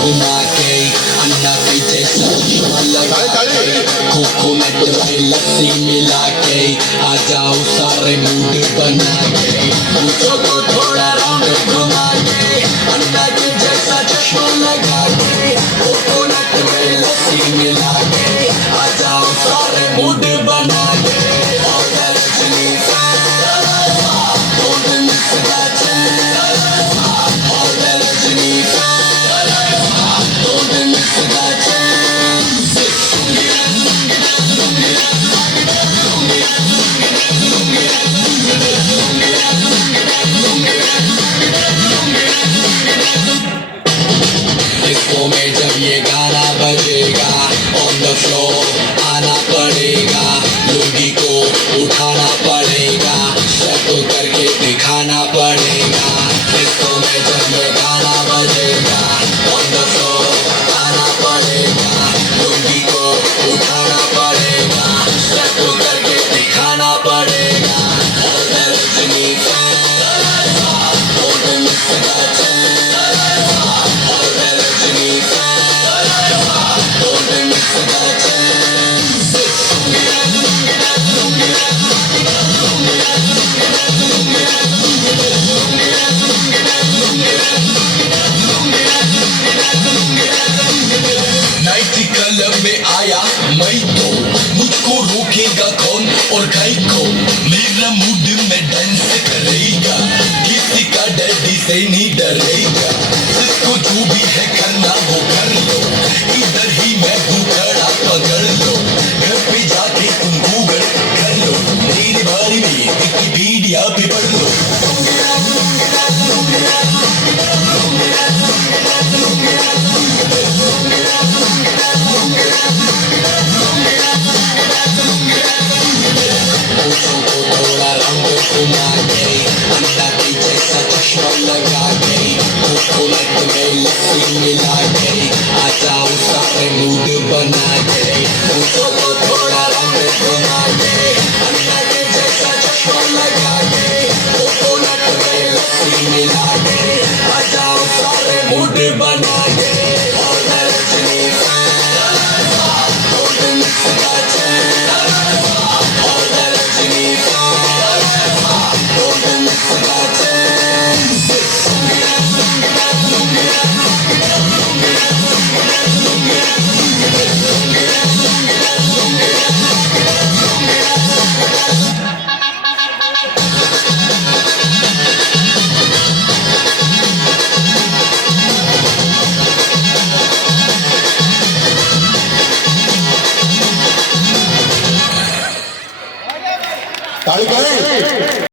घुमा के अन्ना के जैसा चश्मा लगा के कोकोनट में लस्सी मिला के आ जाओ सारे मूड बना के पूछो तो थोड़ा राउंड घुमा के अन्ना के जैसा चश्मा लगा के कोकोनट में लस्सी मिला के आ जाओ सारे मूड बना के डिस्को में जब ये गाना बजेगा ऑन द फ्लोर आना पड़ेगा लुंगी को उठाना पड़ेगा शक्ल करके दिखाना पड़ेगा डिस्को में जब ये गाना बजेगा ऑन द फ्लोर आना पड़ेगा लुंगी को उठाना पड़ेगा शक्ल करके दिखाना पड़ेगा क्लब में आया मैं तो मुझको रोकेगा कौन और कहीं को मेरा मूड में डांस करेगा किसी का डैडी से नहीं डरेगा जिसको जो भी है करना वो कर लो इधर ही मैं हूँ खड़ा पकड़ लो घर पे जाके तुम गूगल कर लो मेरे बारे में विकिपीडिया पे पढ़ लो घुमा के अन्ना के जैसा चश्मा लगा के कोकोनट में लस्सी मिला के आ जाओ सारे मूड बना के पूछो तो थोड़ा रंग घुमा के अन्ना के जैसा चश्मा लगा के कोकोनट में लस्सी मिला के आ जाओ सारे मूड बना के ताली